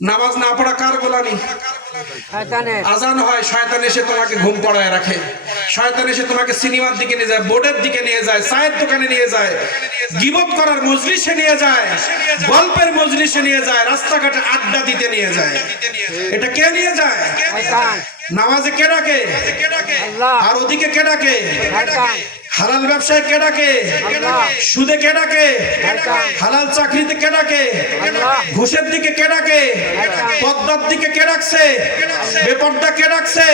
নামাজ না পড়া কার গোলামি? আজান হয়, শয়তান এসে তোমাকে ঘুম পড়ায় রাখে, শয়তান এসে তোমাকে সিনেমার দিকে নিয়ে যায়, বোর্ডের দিকে নিয়ে যায়, চায়ের দোকানে নিয়ে যায়, গীবত করার মজলিসে নিয়ে যায়, গল্পের মজলিসে নিয়ে যায়, রাস্তাঘাটে আড্ডা দিতে নিয়ে যায়। এটা কে নিয়ে যায়? নামাজে কে ডাকে? আর ওদিকে কে ডাকে? হালাল ব্যবসায় কে ডাকে? সুদে কে ডাকে? হালাল চাকরিতে কে ডাকে? ঘুষের দিকে কে ডাকে? পদ্মার দিকে কে ডাকছে? বেপর্দা কে ডাকছে?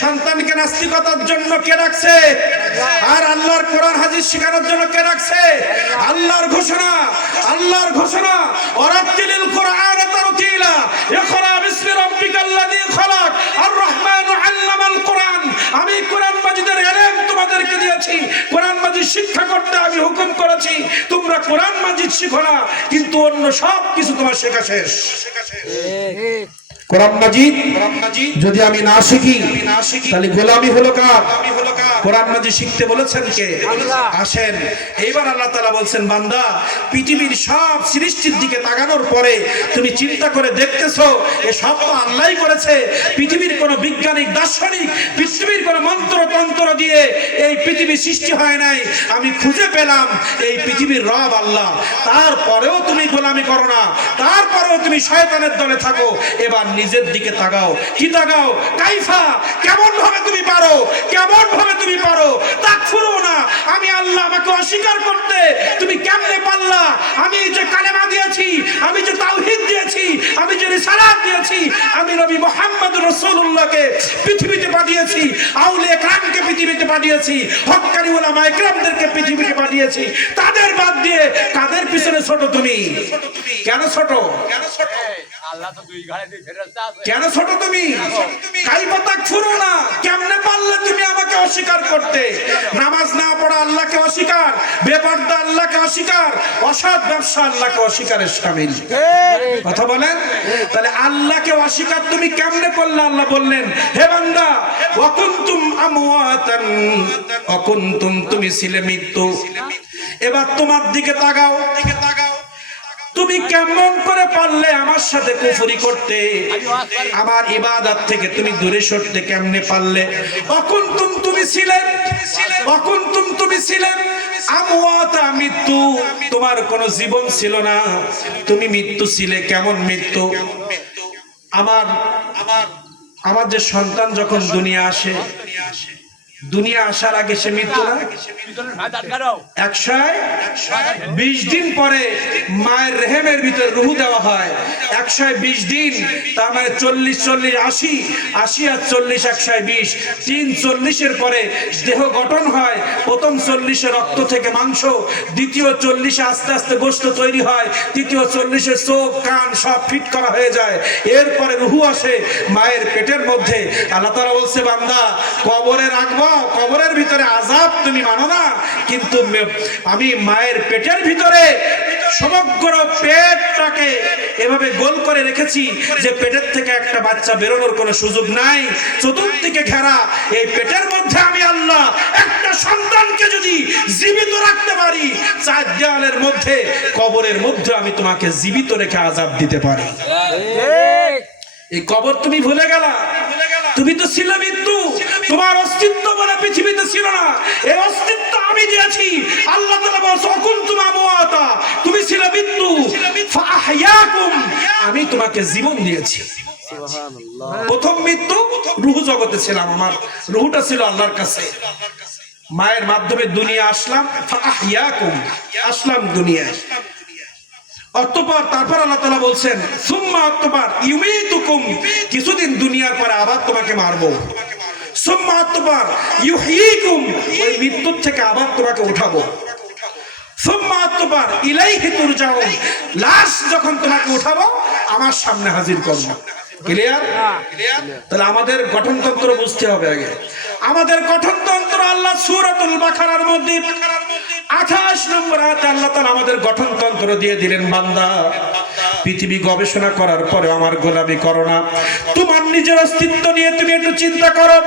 সন্তানকে নাস্তিকতার জন্য কে ডাকছে? আর আল্লাহর কোরআন হাদিস শেখানোর জন্য কে ডাকছে? আল্লাহর ঘোষণা, আল্লাহর ঘোষণা, ওয়ারাতিলিল কোরআন তারতিলা, ইকরা বিসমি রাব্বিকাল্লাযী খলাক, আর রহমানু আল্লামাল কোরআন। আমি কোরআন মাজিদের ইলম তোমাদেরকে দিয়েছি, কোরআন মাজিদ শিক্ষা করতে আমি হুকুম করেছি। তোমরা কোরআন মাজিদ শিখো না, কিন্তু অন্য সব কিছু তোমার শেখা শেষ। কোরআন মাজিদ যদি আমি না শিখি তাহলে গোলামি হলো কার? কোরআন মাজিদ শিখতে বলেছেন কে? আসেন এইবার আল্লাহ তাআলা বলছেন, বান্দা পৃথিবীর সব সৃষ্টির দিকে তাকানোর পরে তুমি চিন্তা করে দেখতেছো এ সব তো আল্লাহই করেছে। পৃথিবীর কোনো বৈজ্ঞানিক দার্শনিক, পৃথিবীর কোনো মন্ত্র দিয়ে এই পৃথিবী সৃষ্টি হয় নাই। আমি খুঁজে পেলাম এই পৃথিবীর রব আল্লাহ। তারপরেও তুমি গোলামি করো না, তারপরেও তুমি শয়তানের দলে থাকো। এবার নিজের দিকে তাকাও। কি তাকাও? কাইফা, কেমন ভাবে তুমি পারো, কেমন ভাবে তুমি পারো? তাকফুরু না, আমি আল্লাহ, আমাকে অস্বীকার করতে তুমি কেমনে পারলা? আমি যে কালেমা দিয়েছি, আমি যে তাওহীদ দিয়েছি, আমি যে রিসালাত দিয়েছি, আমি নবী মুহাম্মদ রাসূলুল্লাহকে পৃথিবীতে পাঠিয়েছি, আউলিয়া کرامকে পৃথিবীতে পাঠিয়েছি, হক্কানি উলামা ইকরামদেরকে পৃথিবীতে পাঠিয়েছি। তাদের বাদ দিয়ে কাদের পিছনে ছোট তুমি? কেন ছোট? কেন ছোট? আল্লাহ তো দুই ঘাড়ে দিয়ে ফেরেশতা আছে। কেন ছোট তুমি? কাইফা তাকফুরু না, কেমনে পারলে তুমি আমাকে অস্বীকার করতে? নামাজ না পড়া আল্লাহকে অস্বীকার, বেপরদা আল্লাহকে অস্বীকার, অসৎ ব্যবসা আল্লাহকে অস্বীকারের শামিল। কথা বলেন। তাহলে আল্লাহকে অস্বীকার তুমি কেমনে করলে? আল্লাহ বললেন, হে বান্দা, ওয়া কুনতুম আমওয়াতান, ওয়া কুনতুম, তুমি ছিলে মৃত্যু। এবার তোমার দিকে তাকাও, তুমি কেমন করে পারলে আমার সাথে কুফরি করতে? আমার ইবাদত থেকে তুমি দূরে সরতে কেমনে পারলে? অকুনতুম, তুমি ছিলে, অকুনতুম, তুমি ছিলে আমওয়াতা, মৃত্যু, তোমার কোনো জীবন ছিল না, তুমি মৃত্যু ছিলে। কেমন মৃত্যু? আমার যে সন্তান যখন দুনিয়া আসে, দুনিয়া আসার আগে সে মৃত্যু না, 120 দিন পরে মায়ের রেহেমের ভিতরে রুহু দেওয়া হয়। 120 দিন, তার মানে 40 80, 80 আর 40 120, 340-এর পরে দেহ গঠন হয়। প্রথম 40-এ রক্ত থেকে মাংস, দ্বিতীয় 40-এ আস্তে আস্তে গোশত তৈরি হয়, তৃতীয় 40-এ চোখ কান সব ফিট করা হয়ে যায়। এরপরে রুহু আসে মায়ের পেটের মধ্যে। আল্লাহ তাআলা বলছে, বান্দা কবরে রাখবো, কবরের ভিতরে আযাব তুমি মানো না, কিন্তু আমি মায়ের পেটের ভিতরে সমগ্র পেটটাকে এভাবে গোল করে রেখেছি যে পেটের থেকে একটা বাচ্চা বেরোনোর কোনো সুযোগ নাই, চতুর্দিকে ঘেরা। এই পেটের মধ্যে আমি আল্লাহ একটা সন্তানকে যদি জীবিত রাখতে পারি, 4 দেওয়ালের মধ্যে, কবরের মধ্যে আমি তোমাকে জীবিত রেখে আযাব দিতে পারি। এই কবর তুমি ভুলে গেলা? তুমি তো ছিলে মৃত্যু, তোমার অস্তিত্ব বলে পৃথিবীতে ছিল না। এই অস্তিত্ব আমি দিয়েছি। আল্লাহ তাআলা বলেন, কুনতুম আমওয়াতা, তুমি ছিলে মৃত্যু, ফাআহইয়াকুম, আমি তোমাকে জীবন দিয়েছি। সুবহানাল্লাহ। প্রথম মৃত্যু রূহ জগতে ছিলাম, আমার রূহটা ছিল আল্লাহর কাছে। মায়ের মাধ্যমে দুনিয়া আসলাম, ফাআহইয়াকুম, আসলাম দুনিয়ায়। অতঃপর তারপর আল্লাহ তাআলা বলছেন, সুম্মা, অতঃপর ইউমীতুকুম, কিছুদিন দুনিয়ার পরে আবার তোমাকে মারবো। সুম্মা, অতঃপর ইউহয়ীকুম, ওই মৃত্যু থেকে আবার তোমাকে উঠাবো। সুম্মা, অতঃপর ইলাইহি তুরজাউন, লাশ যখন তোমাকে উঠাবো আমার সামনে হাজির করব। ক্লিয়ার? তাহলে আমাদের গঠনতন্ত্র বুঝতে হবে আগে। আমাদের গঠনতন্ত্র আল্লাহ সূরাতুল বাকারার মধ্যে 28 নম্বর আয়াতে আল্লাহ তাআলা আমাদের গঠনতন্ত্র দিয়ে দিলেন, বান্দা পৃথিবী গবেষণা করার পরে আমার গোলামি করো না। তোমার নিজের অস্তিত্ব নিয়ে তুমি একটু চিন্তা করো।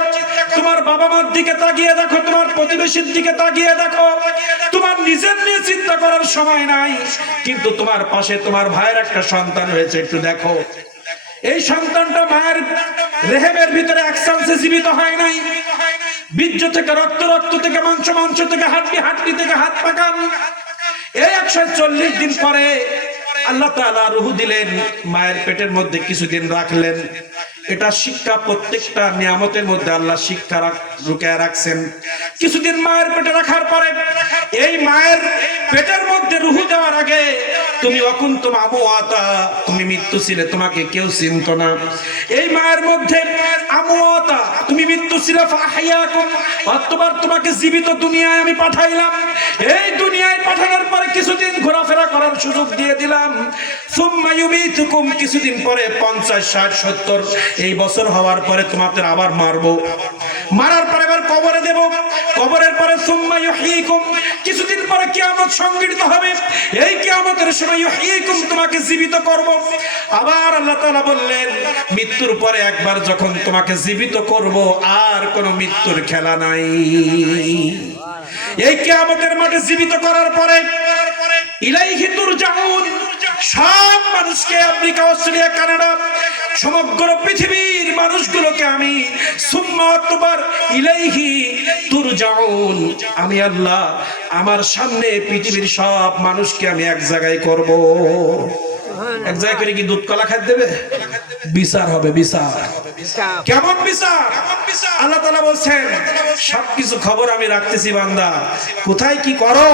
তোমার বাবা মার দিকে তাকিয়ে দেখো, তোমার প্রতিবেশীর দিকে তাকিয়ে দেখো। তোমার নিজের নিয়ে চিন্তা করার সময় নাই, কিন্তু তোমার পাশে তোমার ভাইয়ের একটা সন্তান হয়েছে, একটু দেখো। এই সন্তানটা মায়ের রেহেমের ভিতরে 1 সেন্সে জীবিত হয় নাই, বীর্য থেকে রক্ত, রক্ত থেকে মাংস, মাংস থেকে হাড্ডি, হাড্ডি থেকে হাত পাকান। এই 140 দিন পরে আল্লাহ তাআলা রূহ দিলেন, মায়ের পেটের মধ্যে কিছুদিন রাখলেন। এটা শিক্ষা, প্রত্যেকটা নিয়ামতের মধ্যে আল্লাহ শিক্ষা লুকিয়ে রাখছেন। কিছুদিন মায়ের পেটে রাখার পরে এই মায়ের পেটের মধ্যে রূহ দেওয়ার আগে তুমি অকুনতুম আমওয়াতা, তুমি মৃত্যু ছিলে, তোমাকে কেউ চিনত না। এই মায়ের মধ্যে আমওয়াতা, তুমি মৃত্যু ছিলে, ফাহিয়াকুম, অতঃপর তোমাকে জীবিত দুনিয়ায় আমি পাঠাইলাম। এই দুনিয়ায় পাঠানোর পরে কিছুদিন ঘোরাফেরা করার সুযোগ দিয়ে দিলাম। সুম্মা ইউমিতুকুম, কিছুদিন পরে 50, 60, 70 এই বছর হওয়ার পরে তোমাদের আবার মারবো, মারার পরে আবার কবরে দেব, কবরের পরে সুম্মা ইউহয়িকুম, কিছুদিন পরে কিয়ামত সংঘটিত হবে। এই কিয়ামতের সময় ইউহয়িকুম, তোমাকে জীবিত করব। আবার আল্লাহ তাআলা বললেন, মৃত্যুর পরে একবার যখন তোমাকে জীবিত করব, আর কোনো মৃত্যুর খেলা নাই। এই কিয়ামতের মাঠে জীবিত করার পরে ইলাইহি তুরজাউন, সব মানুষকে, আমেরিকা, অস্ট্রেলিয়া, কানাডা, সমগ্র পৃথিবীর মানুষগুলোকে আমি সুম্মা অতঃপর ইলাইহি তুরজাউন, আমি আল্লাহ আমার সামনে পৃথিবীর সব মানুষকে আমি এক জায়গায় করব। এক জায়গায় করে কি দুধ কলা খাইতে দেবে? বিচার হবে, বিচার। কেমন বিচার? আল্লাহ তাআলা বলছেন, সবকিছু খবর আমি রাখতেছি বান্দা, কোথায় কি করো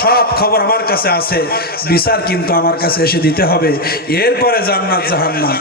সব খবর আমার কাছে আছে, বিচার কিন্তু আমার কাছে এসে দিতে হবে। এরপরে জান্নাত জাহান্নাম।